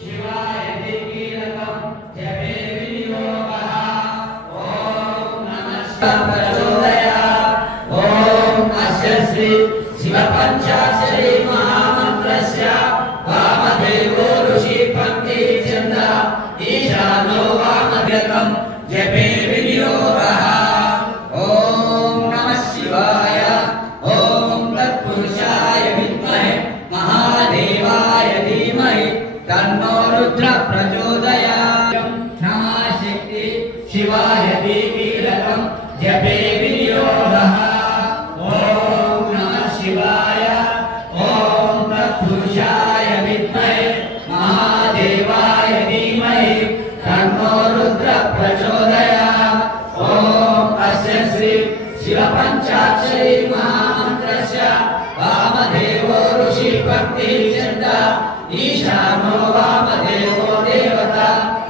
शिवाय कीलकं जपे विनियोगः ओम नमः प्रचोदयात् ओम अस्य श्री शिवपञ्चाक्षरी महामन्त्रस्य वामदेवो ऋषि पंक्ति छन्द ईशानो वामदेवं जपे विनियोगः ओम नमः शिवाय ओम तत्पुरुषाय विद्महे महादेवाय धीमहि तन्नो रुद्र प्रचोदयात् नमः शक्ति शिवाय